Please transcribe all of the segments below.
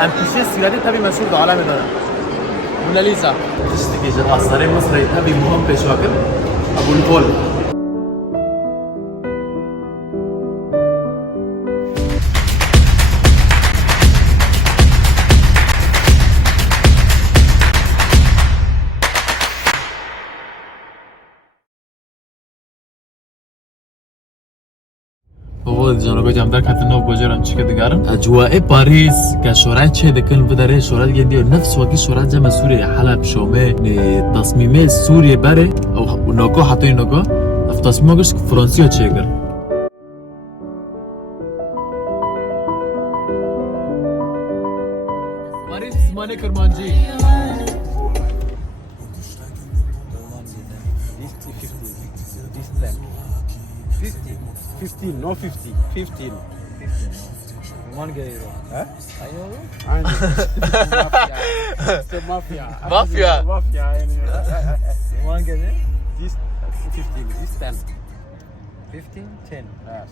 ام پیشه صورتی تبی مشهور در عالم داره مونالیزا تشتی که جد آثار مصری تبی مهم پیشوا کرد ابوالهول بابا جانو جامدار کتنو بوجرم چیکه دگارم اجواء پاریس که شورای چه دکن بداره شورای گندی نفس وقتی شورای جام سوریه حلب شومه تصمیمه سوریه بره او نوکو حتی نوکو اف تصمیمش فرانسیا چه کر پاریس مانه کرمانجی 15, no 50, 15. 1 euro. Huh? Euro? I know. It's the mafia. Mafia. Mafia. 1 euro? This 15, this 10. 15, 10. Yes.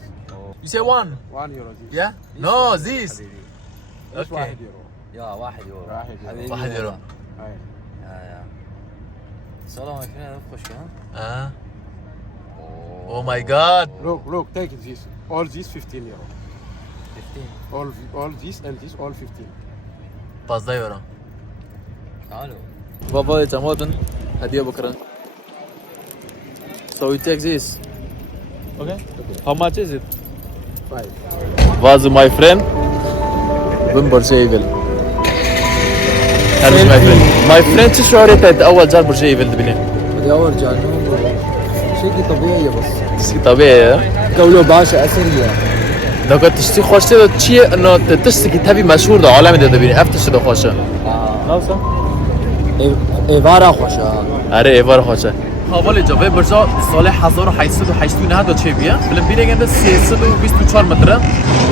You say one 1 euro this. yeah no this That's Okay. 1 euro. يا 1 يورو. 1 يورو. حبيبي 1 يورو. Aye. يا سلام عليكم خوش كان. oh my god Look, take this. All this 15 euro. 15. All this and this all 15. 15 euro تعالوا. بابا تماتن هديه بكره so we take this okay how much is it 5. was my friend برج ايفل هذا my friend شو شعورت اول جار برج ايفل تبني بدي اورجع انه شيء طبيعي بس شيء طبيعي قولوا باشا اثريه. لو كنت تشتي خوشته دو چیه انه تشتي تبي مشهور دو عالم ده ببینی افتش دو خوشه خلاص ایوارا خوشا. آره ایوار خوشه حوالی جا برجا سال 1889 دو چه بیا بلن بینه گنده 324 متره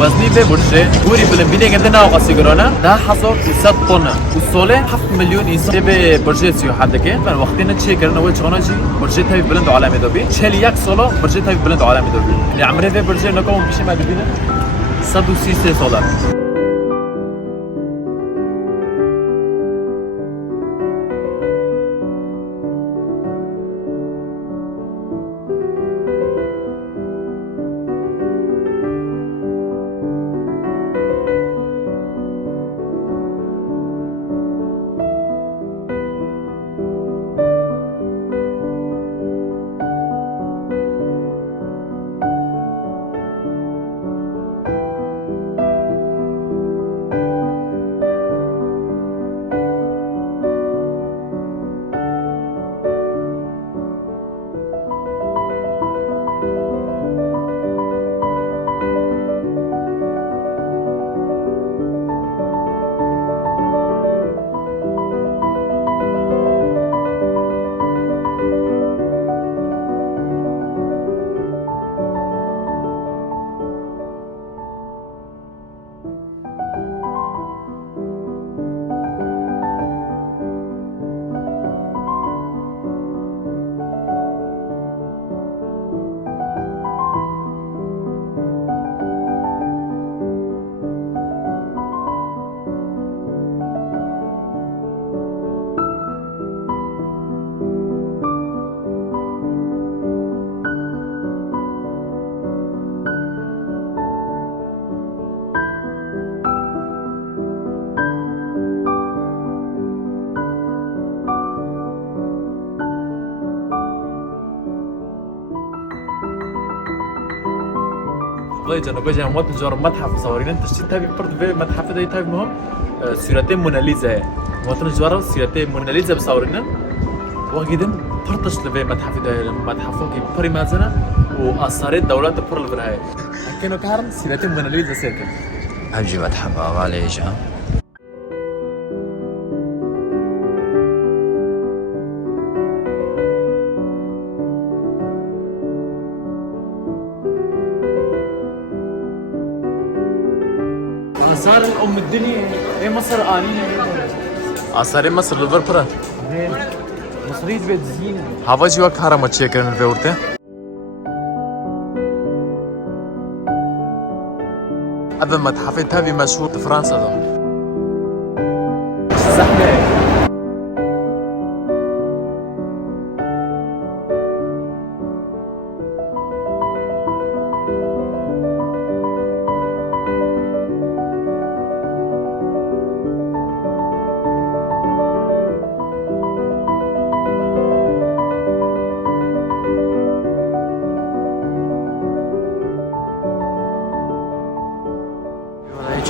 وزنی به برجه گوری بلن بینه گنده نه آقاسی گرانه 10100 تونه و ساله 7 میلیون انسان به برجه 37 دکه من وقتی نه چه کردن و چغنا جی برجه تبی بلند عالمی دو بی 41 ساله برجه تبی بلند عالمی دو بی یعنی عمره به برجه نکام پیش ما ببینه 133 ساله والله جانا بجا موت جار متحف صورين تشتي تابي برضه في متحف ده تابي مهم سيرتين موناليزا موتن جوارا سيرتين موناليزا بصورين وقيدن برتش لفي متحف ده متحفه كي بري مازنا واثار الدولات برل فرهاي كانوا كارن سيرتين موناليزا سيرتين ابجي متحف غالي جا. آثار أم الدنيا إيه مصر آنية آثار مصر ليفربول مصرية بيت زين هوا جوا كهرم تشيكرن في ورته أبا متحف تابي مشهور في فرنسا ده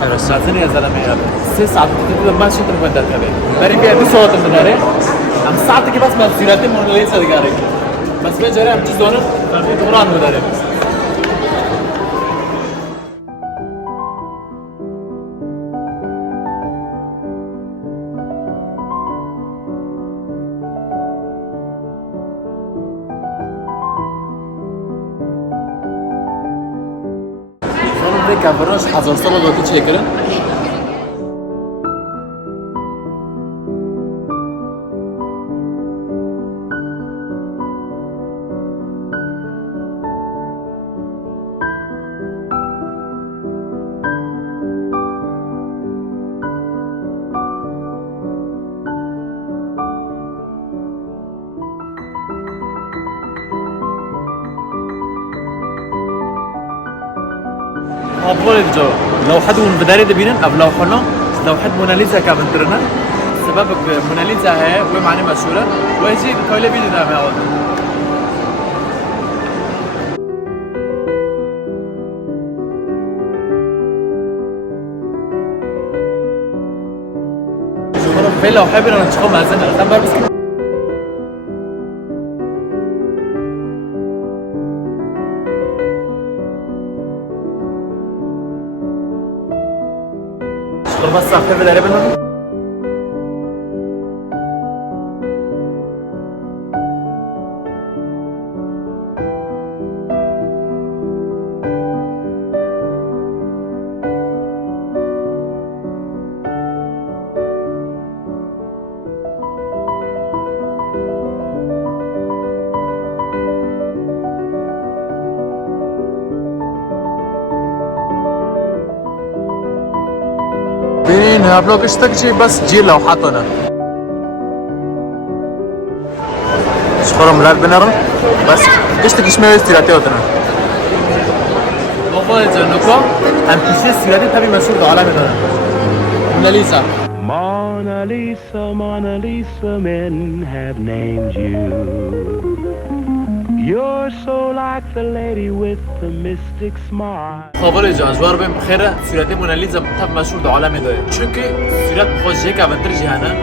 چرا ساعتين يا زلمه هذا 6 ساعات تبدا ما شفت من ده كمان بري بيها 2 ساعات من داره ام ساعتك بس ما سيراتي من ليس دغاري بس بجري ام تزون في دوران مداره کافرش 1000 سال داده چه کرد؟ أفضل جو لو حد من بداية دبينن أو لو حنا لو حد موناليزا كابنترنا سبب موناليزا هي ومعنى مشهورة ويجي كويلة بيدنا ما أود شكرا في لو حابين نشوف مازن الخمر بس بس صافي بدأ لبنان ببین आप लोग कश्तक जी बस जी لوحاتنا شكرا ملال بنرن بس कश्तक इसमें استيراتي होता है والله جنوكو हम किसी استيراتي तभी मशहूर वाला में था Mona Lisa Mona Lisa, Mona Lisa, men have named you. You're so like the lady with the mystic smile. خبر جانجوار بهم بخير سيرات موناليزا تف مشهور در عالم داره چونکه سیرت بخوشه که اونتر جهانه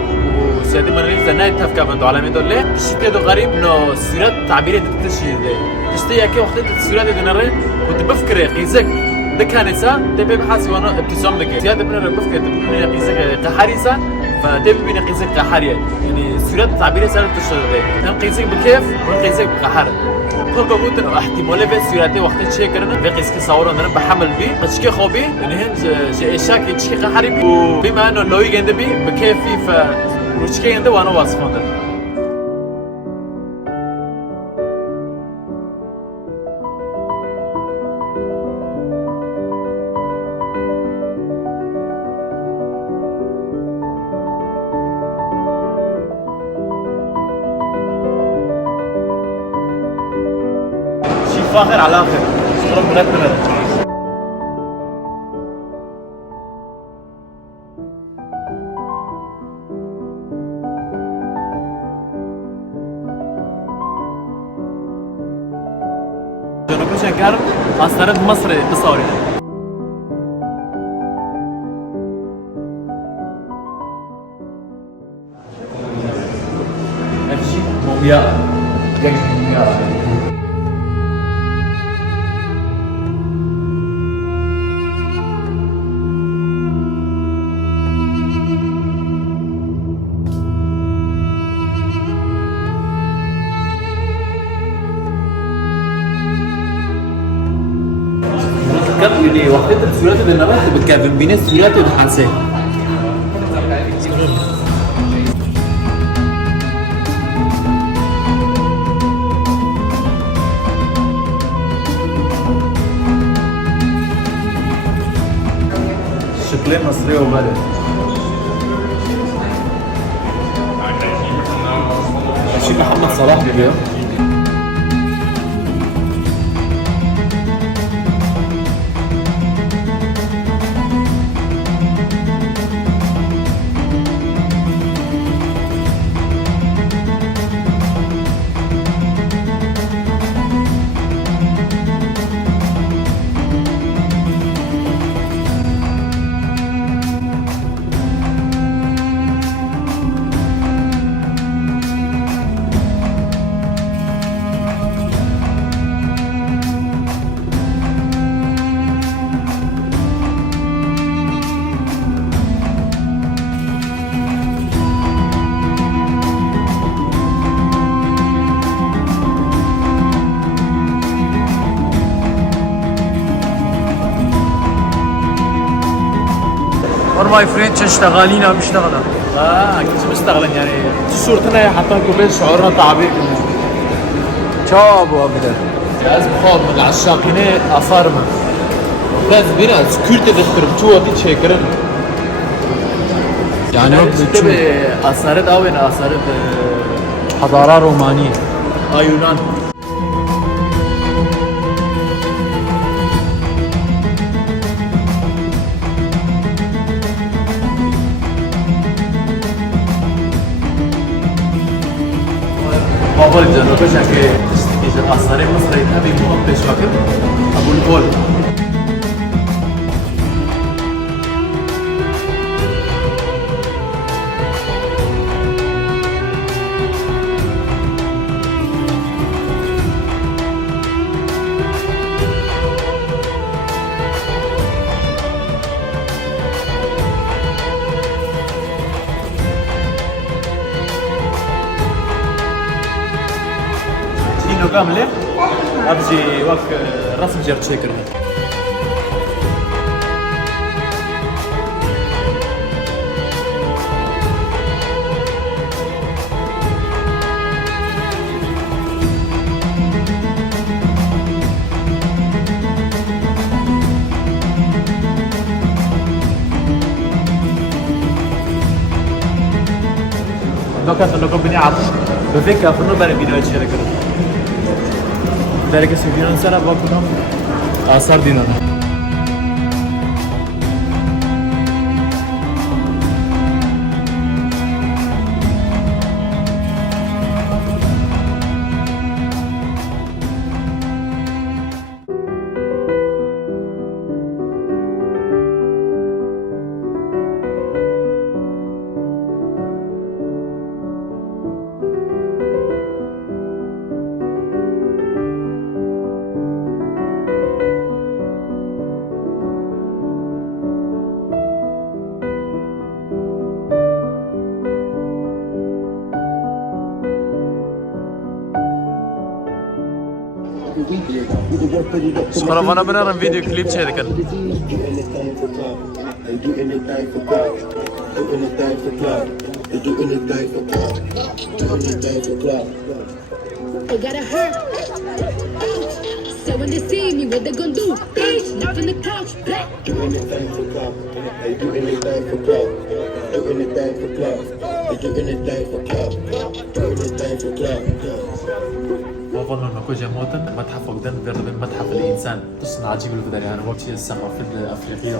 و سیرت موناليزا نه تف که اونتر عالم داره شيء كده غريب انه سيرت تعبير تكتشي ده تشتي ياكي وقت السيرات دينارين كنت بفكر قيزك ده كانسا تبي بحاسي وانا ابتسام لك سيرت بنر بفكر تبني قيزك قحاريسا فتبي بين قيزك قحاريه يعني سيرت تعبير سالت تشتغل ده هم قيزك بكيف وقيزك بقحار كل بقول انه احتمال في سيرته وقت شيء كرنا في قيس كصور انا بحمل بيه بس كي خوبي ان هن اشاك يشكي قحاري بما انه لو يجند بي بكيفي ف وشكي عنده وانا واصفه ده فاخر على اخر شكرا مرتبه جنوب شنكر أسرد مصر بصوري أمشي مومياء مومياء ini waktu itu surat itu nama itu Kevin Bines surat itu Hanse. شكلين مصري وبلد. شيخ محمد صلاح بيجي. ماي فريند تشتغلين او بيشتغلها كنت مستغلا يعني صورتنا حتى كوبين شعورنا تعبير شاب وابدا لازم خاض من العشاقين أصارما لازم بينا سكولت دخترم شو وقت شاكرن يعني وقت تبي أثارت أو إن أثارت حضاره رومانيه يونان أول جنوب شكل إذا أثار مصر أبي مهم بشكل أبو الهول شنو كامله أبجي وقت رسم جرت شكل دوكا سنوكم بني عطش بفكر فرنو بري بينو الشركة ذلك سيدنا سنة باكلهم آثار ديننا سخرا انا بنرم فيديو كليب شي هذاك They gotta hurt. So when they see me, what they gonna do? Bitch, knock on the couch, black. Do anything for club. They do anything for club. Do anything for club. They do anything for club. Do anything for club. أظن أنه كوجا موتن متحف وقدن ذرب متحف الإنسان تصنع عجيب الفدري يعني وقت الثقافة الأفريقية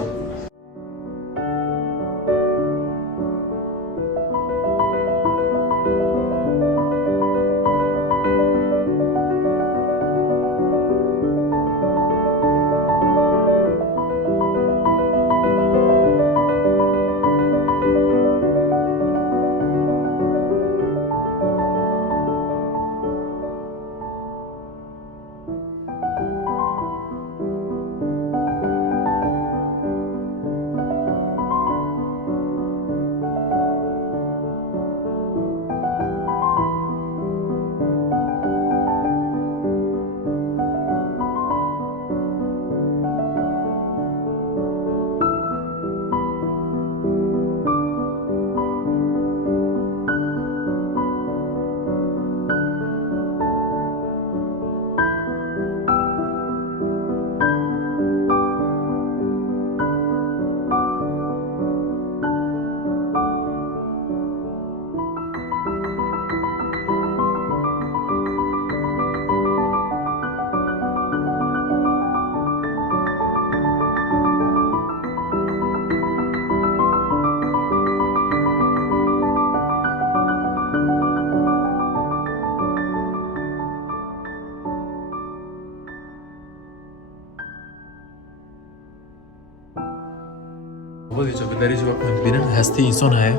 خودی جو بداری جو اپن بینن هستی انسان های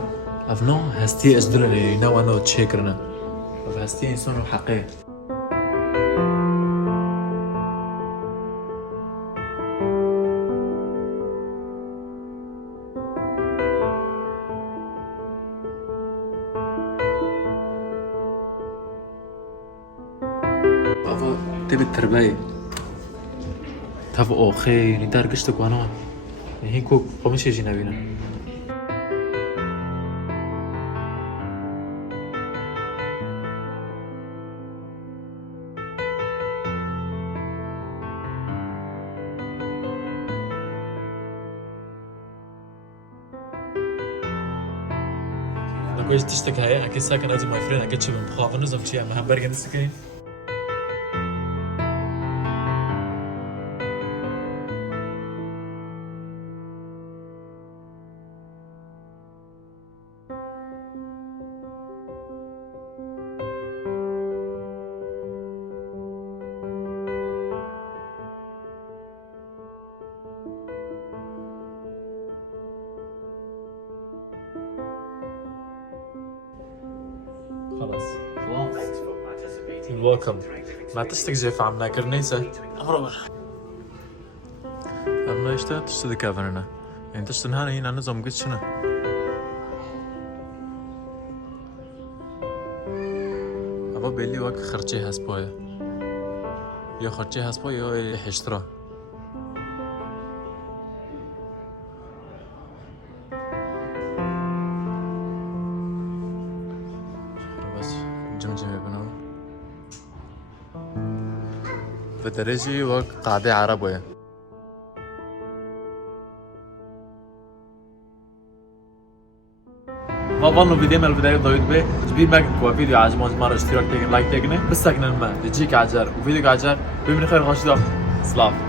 افنا هستی اجدر نه و نه چه کرنه و هستی انسان رو حقه بابا تبي التربية تبقى أخي ندار قشتك وأنا هين كوك قمش يجينا بينا نكويش تشتك هاي أكيد ساكن أزي ماي فريند أكيد شبه مخاطر نظام شيء أما هم برجع نسكين خلاص welcome ما تشتك جيف عم ناكر نيسا أمر أبنا إشتا تشتد كافرنا يعني تشتن هانا هنا نظام قد شنا أبا بيلي وك خرجي هاسبويا يا خرجي هاسبويا يا حشترا بس جمجمة بنو بدرجي وك قاعدة عربية ما ظنوا فيديو من البداية ضويت به جبير ماكن كوا فيديو عجبه مرة اشتراك تيجن لايك تيجنه بس ساكن الماء تجيك عجر وفيديو عجر بمن خير خوش داخل سلام